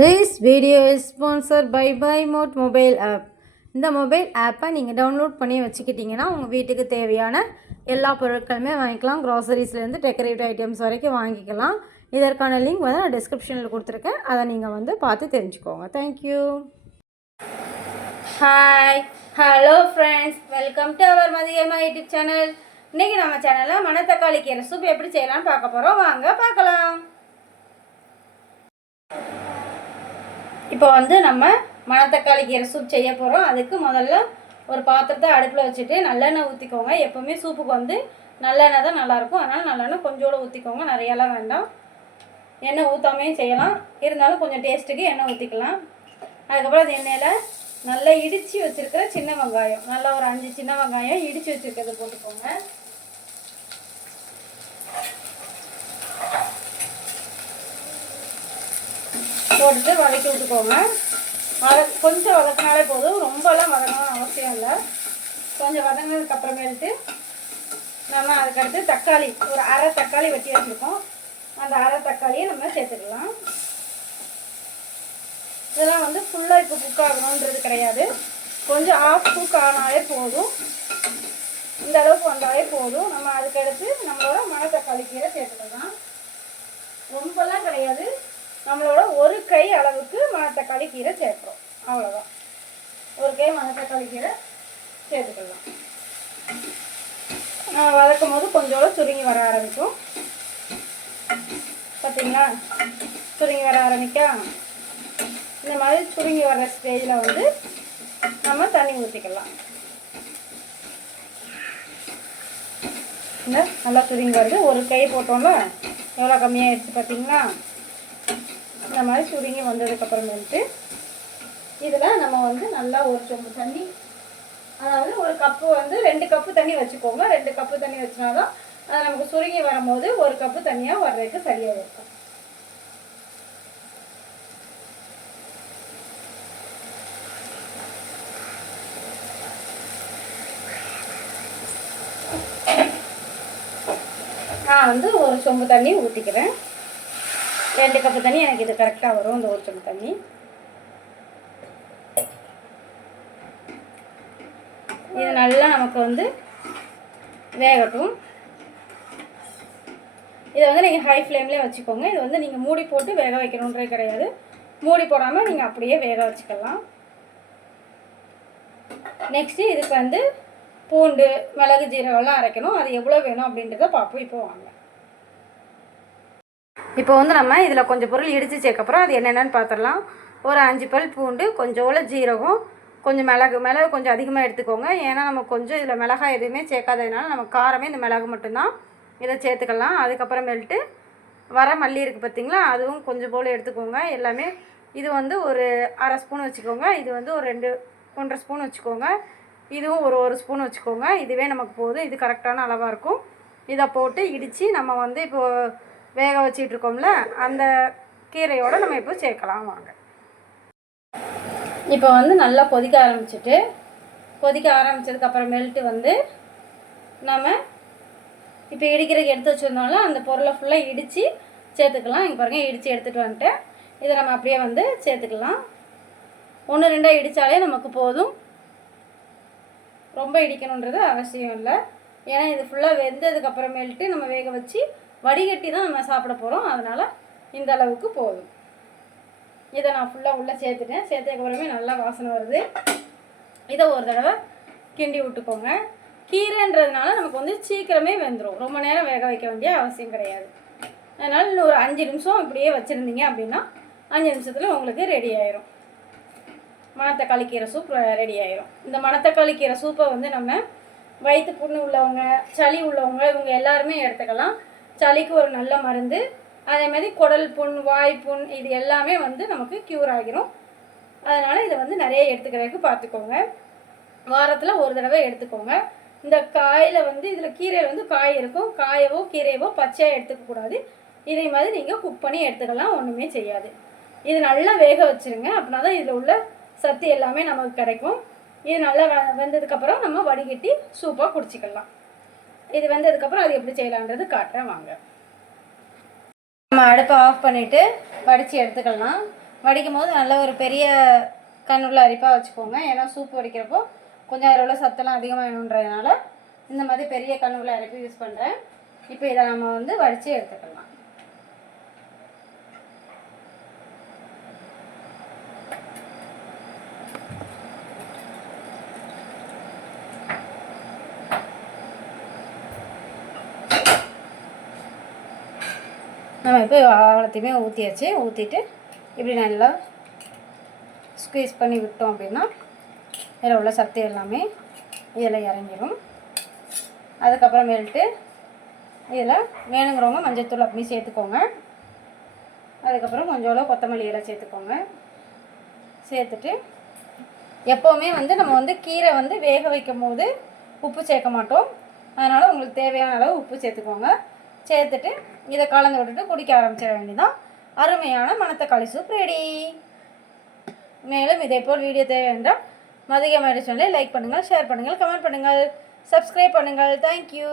This video is sponsor by by mod mobile app இந்த mobile ஆப்பை நீங்கள் download பண்ணி வச்சுக்கிட்டிங்கன்னா உங்கள் வீட்டுக்கு தேவையான எல்லா பொருட்களுமே வாங்கிக்கலாம். க்ராசரிஸ்லேருந்து டெக்கரேட்டிவ் ஐட்டம்ஸ் வரைக்கும் வாங்கிக்கலாம். இதற்கான லிங்க் வந்து நான் டிஸ்கிரிப்ஷனில் கொடுத்துருக்கேன். அதை நீங்கள் வந்து பார்த்து தெரிஞ்சுக்கோங்க. Thank you hi hello friends welcome to our Mathiyamma YouTube channel இன்றைக்கி நம்ம சேனலில் மணத்தக்காளி கீரை சூப் எப்படி செய்யலாம்னு பார்க்க போகிறோம் வாங்க பார்க்கலாம். இப்போ வந்து நம்ம மணத்தக்காளி கீரை சூப் செய்ய போகிறோம் அதுக்கு முதல்ல ஒரு பாத்திரத்தை அடுப்பில் வச்சுட்டு நல்லெண்ணெய் ஊற்றிக்கோங்க எப்போவுமே சூப்புக்கு வந்து நல்லெண்ணெய் தான் நல்லாயிருக்கும். அதனால் நல்லெண்ணெய் கொஞ்சோடு ஊற்றிக்கோங்க நிறையெல்லாம் வேண்டாம். எண்ணெய் ஊற்றாமையும் செய்யலாம். இருந்தாலும் கொஞ்சம் டேஸ்ட்டுக்கு எண்ணெய் ஊற்றிக்கலாம் அதுக்கப்புறம் அது எண்ணெயில் நல்லா இடித்து வச்சுருக்கிற சின்ன வெங்காயம். நல்லா ஒரு அஞ்சு சின்ன வெங்காயம் இடித்து வச்சுருக்கிறத போட்டுக்கோங்க. போட்டுட்டு வதக்கி விட்டுக்கோங்க. வத கொஞ்சம் வதக்கினாலே போதும். ரொம்பலாம் வதங்கணும்னு அவசியம் இல்லை. கொஞ்சம் வதங்கினதுக்கு அப்புறமேட்டு நம்ம அதுக்கடுத்து தக்காளி ஒரு அரை தக்காளி வெட்டி வச்சுருக்கோம். அந்த அரை தக்காளியை நம்ம சேர்த்துக்கலாம். இதெல்லாம் வந்து ஃபுல்லாக இப்போ குக் ஆகணுன்றது கிடையாது. கொஞ்சம் ஆஃப் குக் ஆனாலே போதும். இந்த அளவுக்கு வந்தாலே போதும். நம்ம அதுக்கடுத்து நம்மளோட மணத்தக்காளி கீரை சேர்த்துக்கலாம். ரொம்பலாம் கிடையாது. நம்மளோட ஒரு கை அளவுக்கு மணத்தக்காளி கீரை சேர்க்குறோம். அவ்வளோதான் ஒரு கை மணத்தக்காளி கீரை சேர்த்துக்கலாம். நம்ம வதக்கும் போது கொஞ்சோட சுருங்கி வர ஆரம்பிக்கும். பார்த்தீங்களா சுருங்கி வர ஆரம்பிக்கா? இந்த மாதிரி சுருங்கி வர ஸ்டேஜில் வந்து நம்ம தண்ணி ஊற்றிக்கலாம் இந்த நல்லா சுருங்கி வருது. ஒரு கை போட்டோம்ல? எவ்வளோ கம்மியாகிடுச்சு பார்த்தீங்களா இந்த மாதிரி சுருங்கி வந்ததுக்கப்புறமேட்டு இதில் நம்ம வந்து நல்லா ஒரு சொம்பு தண்ணி அதாவது ஒரு கப்பு வந்து ரெண்டு கப்பு தண்ணி வச்சுக்கோங்க. ரெண்டு கப்பு தண்ணி வச்சுனாதான் அது நமக்கு சுருங்கி வரும்போது ஒரு கப்பு தண்ணியாக வர்றதுக்கு சரியாக இருக்கும். நான் வந்து ஒரு சொம்பு தண்ணி ஊற்றிக்கிறேன் ரெண்டு கப்பு தண்ணி எனக்கு இது கரெக்டாக வரும். இந்த ஒரு சொம்பு தண்ணி. இது நல்லா நமக்கு வந்து வேகட்டும். இதை வந்து நீங்கள் ஹை ஃப்ளேம்லேயே வச்சுக்கோங்க. இது வந்து நீங்கள் மூடி போட்டு வேக வைக்கணுன்றே கிடையாது. மூடி போடாமல் நீங்கள் அப்படியே வேக வச்சுக்கலாம். நெக்ஸ்ட்டு இதுக்கு வந்து பூண்டு மிளகு ஜீரகம்லாம் அரைக்கணும். அது எவ்வளோ வேணும் அப்படின்றத பார்ப்போம். இப்போ வாங்க. இப்போ வந்து நம்ம இதில் கொஞ்சம் பொருள் இடித்து சேர்க்கப்புறம் அது என்னென்னு பார்த்துடலாம் ஒரு அஞ்சு பல் பூண்டு கொஞ்சோல ஜீரகம் கொஞ்சம் மிளகு மிளகு கொஞ்சம் அதிகமாக எடுத்துக்கோங்க. ஏன்னா நம்ம கொஞ்சம் இதில் மிளகாய் எதுவுமே சேர்க்காததுனால நம்ம காரமே இந்த மிளகு மட்டும்தான். இதை சேர்த்துக்கலாம். அதுக்கப்புறமேல்ட்டு வர மல்லி இருக்குது பார்த்திங்களா அதுவும் கொஞ்சம் போல் எடுத்துக்கோங்க. எல்லாமே இது வந்து ஒரு அரை ஸ்பூன் வச்சுக்கோங்க. இது வந்து ஒரு ரெண்டு ஒன்றரை ஸ்பூன் வச்சுக்கோங்க. இதுவும் ஒரு ஒரு ஸ்பூன் வச்சுக்கோங்க. இதுவே நமக்கு போதும். இது கரெக்டான அளவாக இருக்கும். இதை போட்டு இடித்து நம்ம வந்து இப்போது வேக வச்சிட்டு இருக்கோம்ல அந்த கீரையோடு நம்ம இப்போ சேர்க்கலாம் வாங்க. இப்போ வந்து நல்லா கொதிக்க ஆரம்பிச்சிட்டு கொதிக்க ஆரம்பித்ததுக்கப்புறமேல்ட்டு வந்து நம்ம இப்போ இடிக்கிறதுக்கு எடுத்து வச்சுருந்தோம்ல அந்த பொருளை ஃபுல்லாக இடித்து சேர்த்துக்கலாம். இங்கே பாருங்கள் இடித்து எடுத்துகிட்டு வந்துட்டேன் இதை நம்ம அப்படியே வந்து சேர்த்துக்கலாம். ஒன்று ரெண்டாக இடித்தாலே நமக்கு போதும். ரொம்ப இடிக்கணுன்றது அவசியம் இல்லை. ஏன்னா இது ஃபுல்லாக வெந்ததுக்கு அப்புறமேல்ட்டு நம்ம வேக வச்சு வடிகட்டி தான் நம்ம சாப்பிட போகிறோம் அதனால் இந்த அளவுக்கு போதும். இதை நான் ஃபுல்லாக உள்ளே சேர்த்துட்டேன். சேர்த்ததுக்கப்புறமே நல்லா வாசனை வருது. இதை ஒரு தடவை கிண்டி விட்டுக்கோங்க. கீரைன்றதுனால நமக்கு வந்து சீக்கிரமே வெந்துடும் ரொம்ப நேரம் வேக வைக்க வேண்டிய அவசியம் கிடையாது. அதனால் இன்னும் ஒரு அஞ்சு நிமிஷம் இப்படியே வச்சுருந்தீங்க அப்படின்னா அஞ்சு நிமிஷத்தில் உங்களுக்கு ரெடி ஆயிரும். மணத்தக்காளி கீரை சூப் ரெடி ஆயிரும். இந்த மணத்தக்காளி கீரை சூப்பை வந்து நம்ம வயிற்று புண்ணு உள்ளவங்க சளி உள்ளவங்க இவங்க எல்லாருமே எடுத்துக்கலாம். சளிக்கு ஒரு நல்ல மருந்து. அதே மாதிரி குடல் புண் வாய் புண் இது எல்லாமே வந்து நமக்கு க்யூர் ஆகிரும். அதனால் இதை வந்து நிறைய எடுத்துக்கிறதுக்கு பார்த்துக்கோங்க. வாரத்தில் ஒரு தடவை எடுத்துக்கோங்க. இந்த காயில் வந்து இதில் கீரையில் வந்து காய் இருக்கும். காயவோ கீரையவோ பச்சையாக எடுத்துக்கக்கூடாது இதே மாதிரி நீங்கள் குக் பண்ணி எடுத்துக்கலாம். ஒன்றுமே செய்யாது. இது நல்லா வேக வச்சுருங்க. அப்படின்னா தான் இதில் உள்ள சத்து எல்லாமே நமக்கு கிடைக்கும். இது நல்லா வெந்ததுக்கப்புறம் நம்ம வடிகட்டி சூப்பாக குடிச்சிக்கலாம். இது வந்ததுக்கப்புறம் அது எப்படி செய்யலான்றது காட்டுறேன் வாங்க. நம்ம அடுப்பை ஆஃப் பண்ணிவிட்டு வடித்து எடுத்துக்கலாம். வடிக்கும் போது நல்ல ஒரு பெரிய கண்ணுள்ள அரிப்பாக வச்சுக்கோங்க. ஏன்னா சூப் வடிக்கிறப்போ கொஞ்சம் அதில் உள்ள சத்தெல்லாம் அதிகமாக வேணுன்றதுனால இந்த மாதிரி பெரிய கண்ணுள்ள அரிப்பு யூஸ் பண்ணுறேன் இப்போ இதை நம்ம வந்து வடித்து எடுத்துக்கலாம். நம்ம இப்போ அவ்வளோத்தையுமே ஊற்றியாச்சு ஊற்றிட்டு இப்படி நல்லா ஸ்க்வீஸ் பண்ணி விட்டோம் அப்படின்னா இதில் உள்ள சத்து எல்லாமே இதில் இறங்கிடும் அதுக்கப்புறமேல்ட்டு இதில் வேணுங்கிறவங்க மஞ்சள்தூள் அப்படி சேர்த்துக்கோங்க. அதுக்கப்புறம் கொஞ்சோளவு கொத்தமல்லி இலை சேர்த்துக்கோங்க. சேர்த்துட்டு எப்போவுமே வந்து நம்ம வந்து கீரை வந்து வேக வைக்கும் போது உப்பு சேர்க்க மாட்டோம். அதனால் உங்களுக்கு தேவையான அளவு உப்பு சேர்த்துக்கோங்க. சேர்த்துட்டு இதை கலந்து விட்டுட்டு குடிக்க ஆரம்பிச்சிட வேண்டியதான் அருமையான மணத்தக்காளி சூப் ரெடி மேலும் இதே போல் வீடியோ தேவை என்றால் மதிய மேடு லைக் பண்ணுங்கள் ஷேர் பண்ணுங்கள் கமெண்ட் பண்ணுங்கள் சப்ஸ்கிரைப் பண்ணுங்கள். Thank you